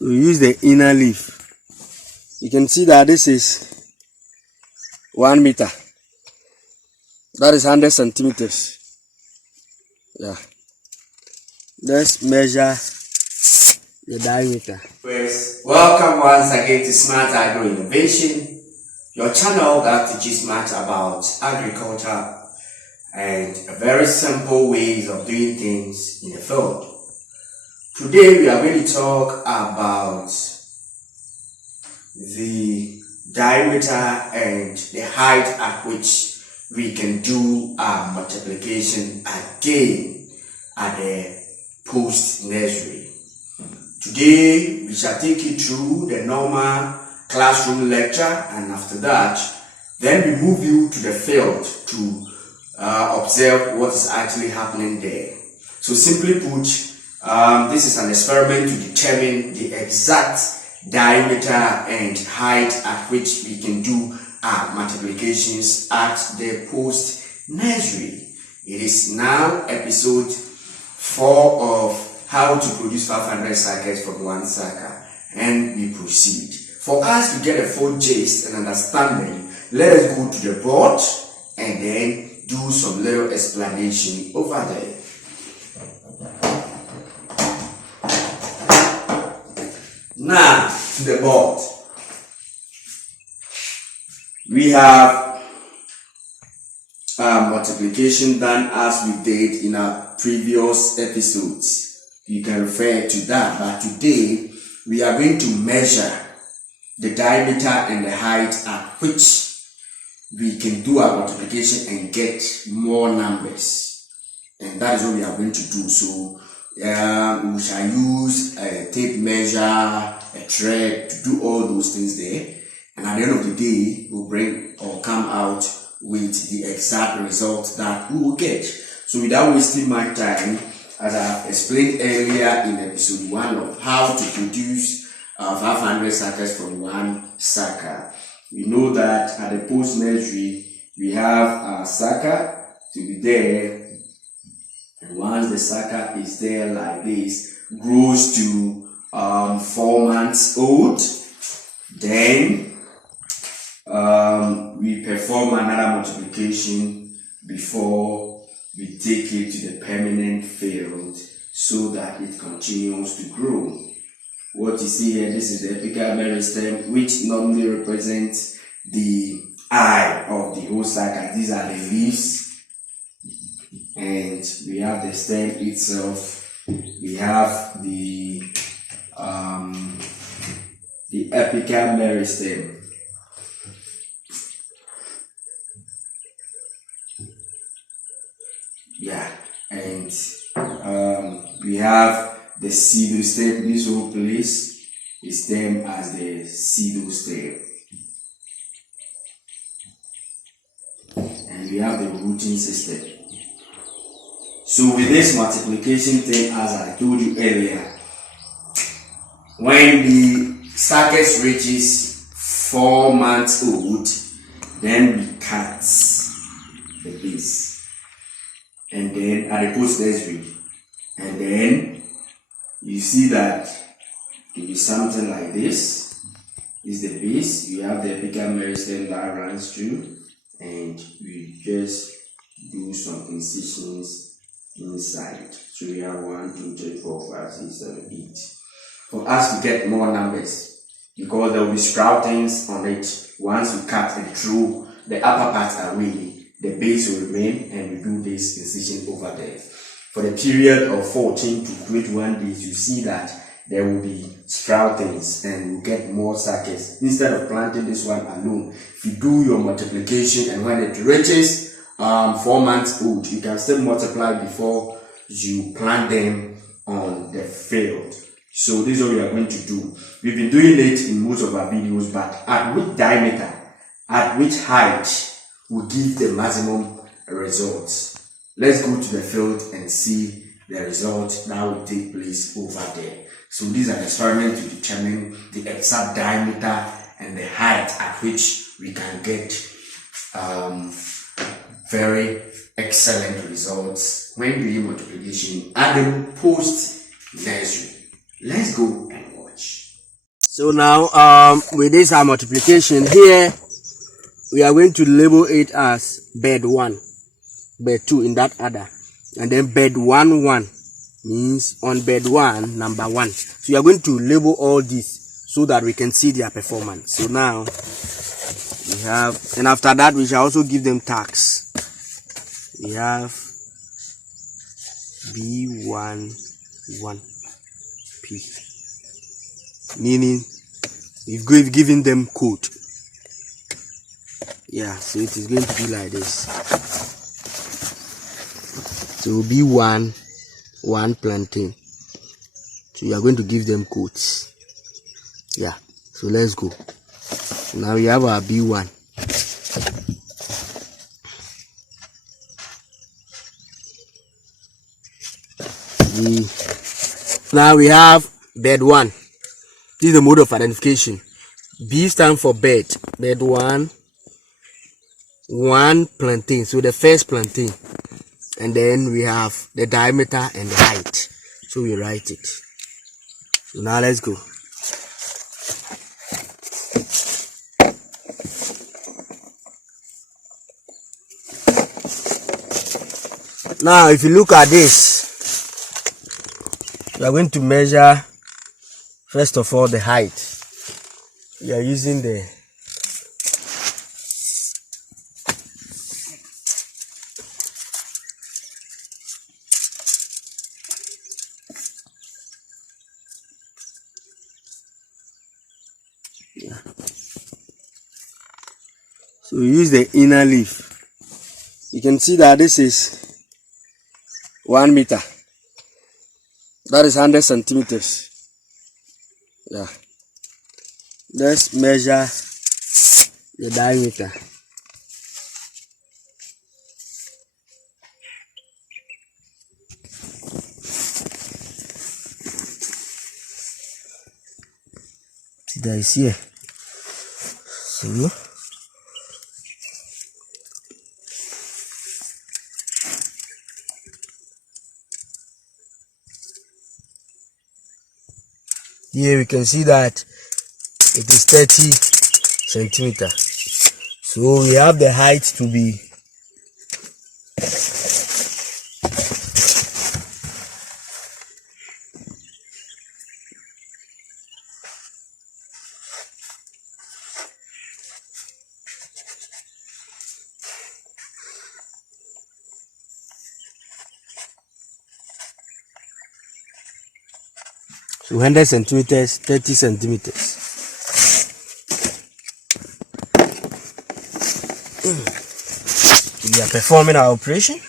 We use the inner leaf. You can see that this is 1 meter. That is 100 centimeters. Yeah. Let's measure the diameter. Welcome once again to Smart Agro Innovation, your channel that teaches much about agriculture and very simple ways of doing things in the field. Today we are going to talk about the diameter and the height at which we can do our multiplication again at the post nursery. Today we shall take you through the normal classroom lecture, and after that then we move you to the field to observe what is actually happening there. So simply put, this is an experiment to determine the exact diameter and height at which we can do our multiplications at the post nursery. It is now episode 4 of how to produce 500 sackets from one sucker, and we proceed. For us to get a full gist and understanding, let us go to the board and then do some little explanation over there. Now to the board. We have multiplication done as we did in our previous episodes. You can refer to that, but today we are going to measure the diameter and the height at which we can do our multiplication and get more numbers, and that is what we are going to do. So we shall use a tape measure, a thread to do all those things there, and at the end of the day we'll bring or come out with the exact result that we will get. So without wasting my time, as I explained earlier in episode 1 of how to produce 500 suckers from one sucker, we know that at the post nursery we have our sucker to be there, and once the sucker is there like this, grows to 4 months old, then we perform another multiplication before we take it to the permanent field so that it continues to grow. What you see here, this is the apical meristem, which normally represents the eye of the whole sucker. These are the leaves, and we have the stem itself. We have the apical meristem. Yeah, and we have the pseudostem. This whole place is termed as the pseudostem, and we have the rooting system. So with this multiplication thing, as I told you earlier, when the sucker reaches 4 months old, then we cut the base, and then at the post nursery, and then you see that it will be something like this. Is the base. You have the apical meristem that runs through, and we just do some incisions inside. So we have 1, 2, 3, 4, 5, 6, 7, 8. For us to get more numbers, because there will be sproutings on it. Once we cut and throw the upper part away, the base will remain, and we do this incision over there. For the period of 14 to 21 days, you see that there will be sproutings and we'll get more suckers. Instead of planting this one alone, if you do your multiplication and when it reaches 4 months old, you can still multiply before you plant them on the field. So this is what we are going to do. We've been doing it in most of our videos, but at which diameter, at which height will give the maximum results. Let's go to the field and see the result that will take place over there. So this is an experiment to determine the exact diameter and the height at which we can get very excellent results when doing multiplication at the post nursery. Let's go and watch. So now with this our multiplication here, we are going to label it as bed 1, bed 2 in that order, and then bed 1 1 means on bed 1 number 1. So you are going to label all these so that we can see their performance. So now we have, and after that we shall also give them tags. We have B11P, meaning we've given them code. Yeah, so it is going to be like this. So B1 plantain. So you are going to give them codes. Yeah, so let's go. So now we have our B1. Now we have bed 1. This is the mode of identification. B stands for bed. Bed 1 plantain. So the first plantain. And then we have the diameter and the height. So we write it. So now let's go. Now if you look at this, we are going to measure first of all the height. We are using the so we use the inner leaf. You can see that this is 1 meter. That is 100 centimeters. Yeah. Let's measure the diameter. That is here. So here we can see that it is 30 centimeters. So we have the height to be 100 centimeters, 30 centimeters. We are performing our operation.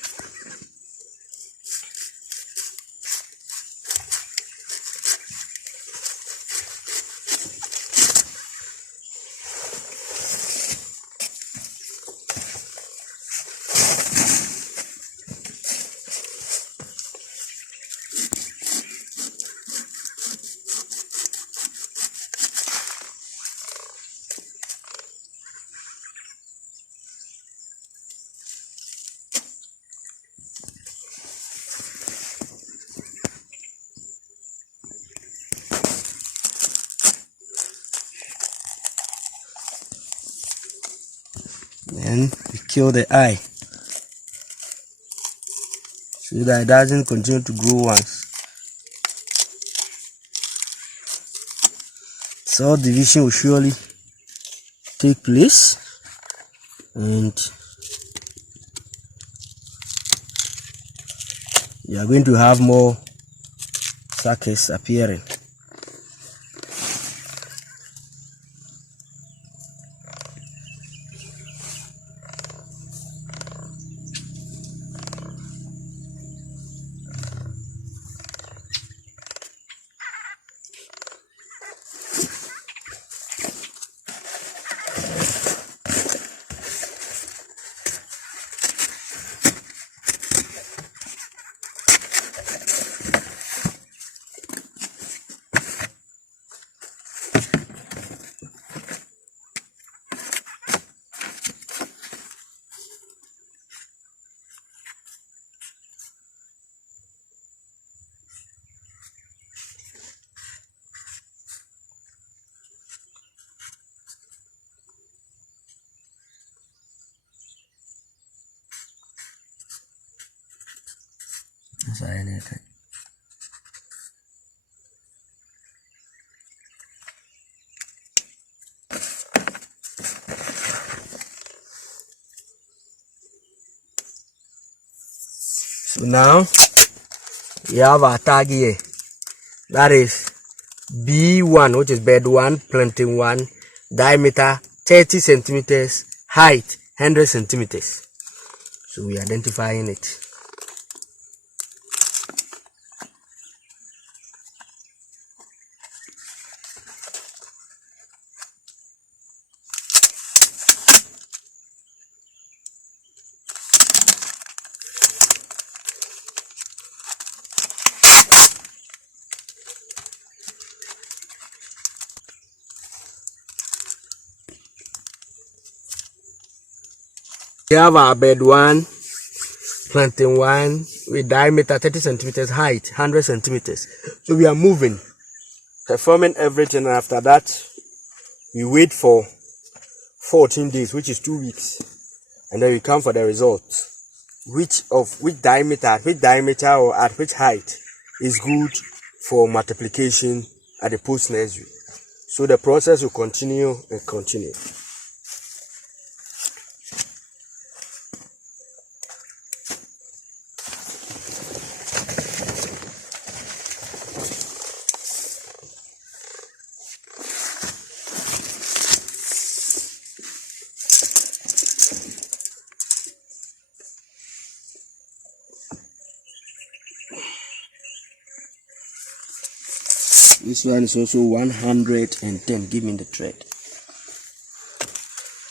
Then we kill the eye so that it doesn't continue to grow once. So division will surely take place, and you are going to have more suckers appearing. So now we have our tag here. That is B1, which is bed 1, planting 1, diameter 30 centimeters, height 100 centimeters. So we are identifying it. We have our bed 1, planting 1 with diameter 30 centimeters, height 100 centimeters. So we are moving, performing everything, and after that we wait for 14 days, which is 2 weeks, and then we come for the result. Which diameter or at which height is good for multiplication at the post nursery. So the process will continue and continue. This one is also 110. Give me the thread.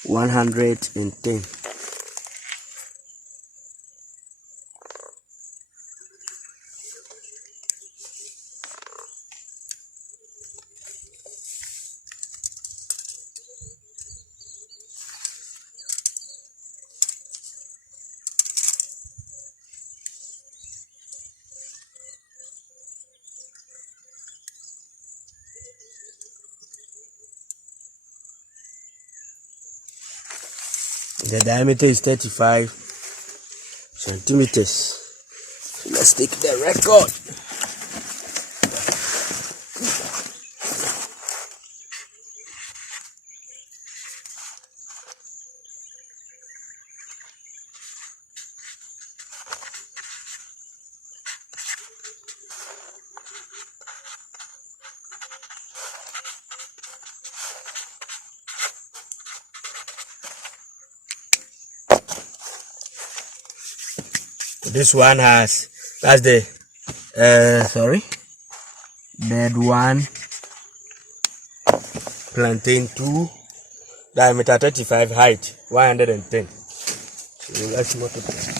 110. The diameter is 35 centimeters. So let's take the record. This one has, that's the bed 1, plantain 2, diameter 35, height 110. So let's multiply.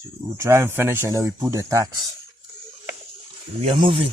So we'll try and finish, and then we put the tags. We are moving.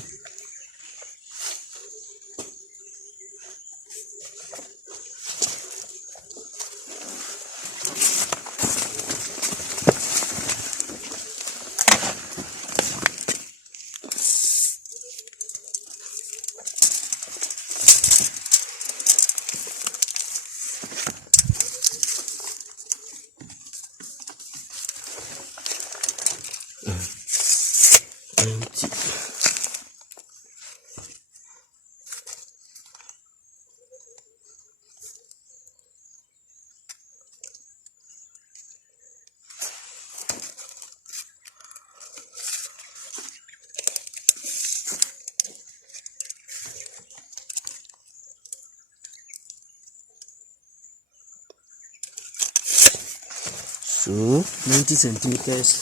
So 90 centimeters.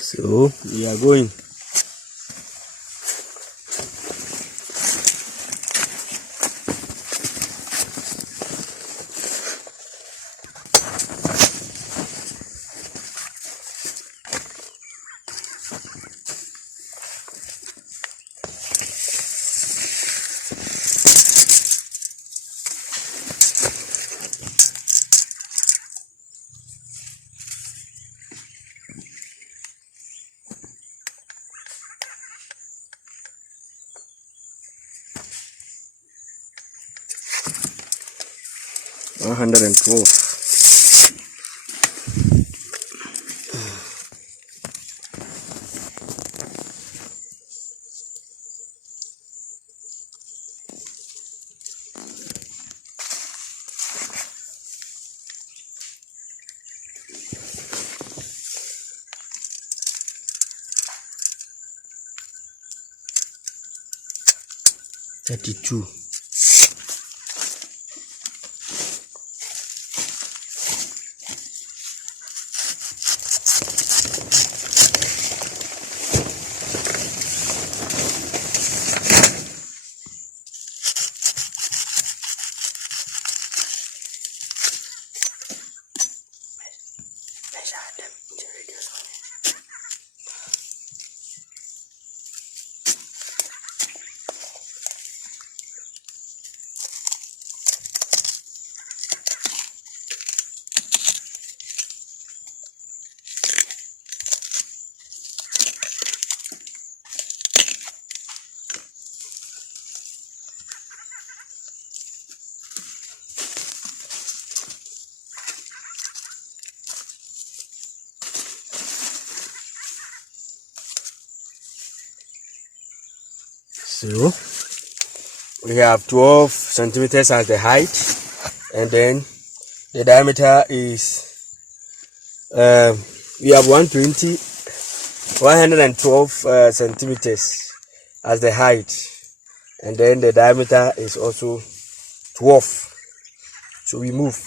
So we are going. $112. 32. So we have 12 centimeters as the height, and then the diameter is we have 112 centimeters as the height, and then the diameter is also 12. So we move.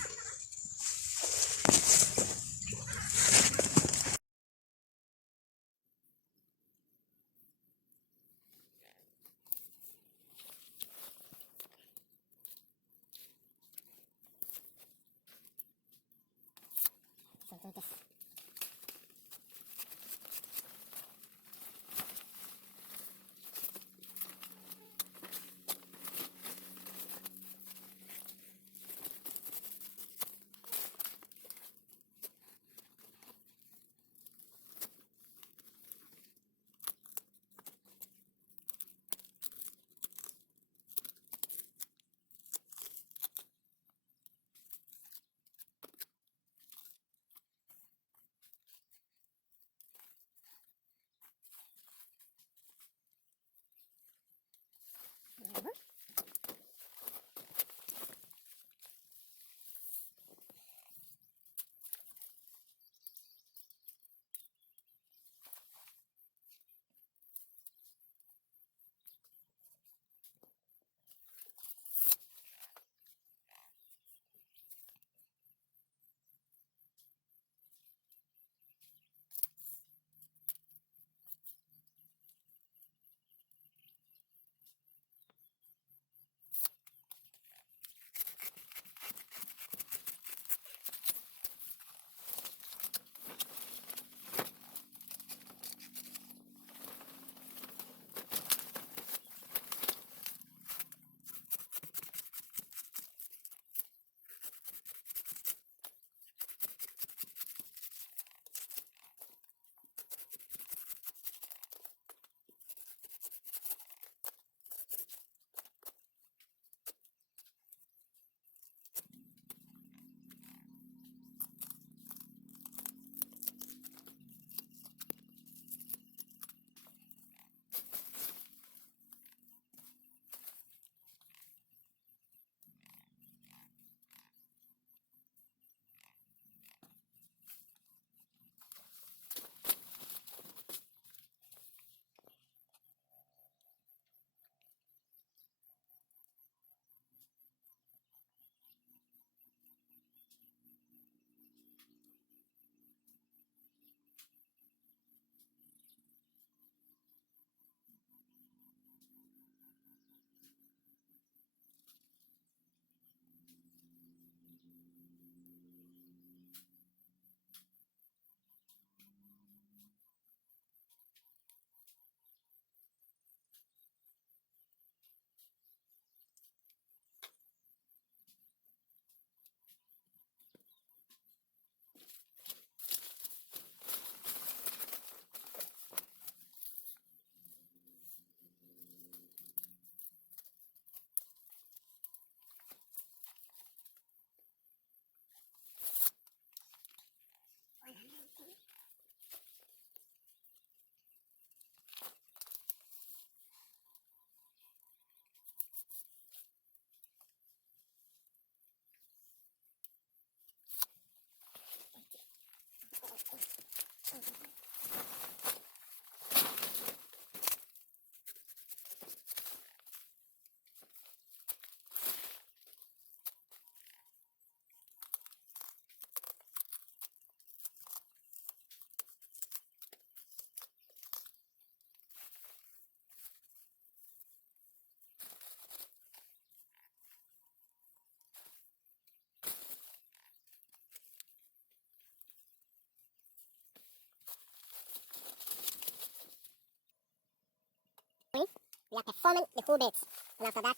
We are performing the whole bit. And after that,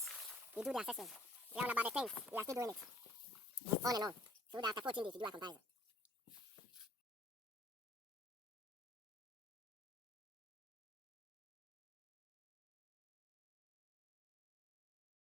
we do the assessment. We are on about the things. We are still doing it. On and on. So that after 14 days, you do a comparison.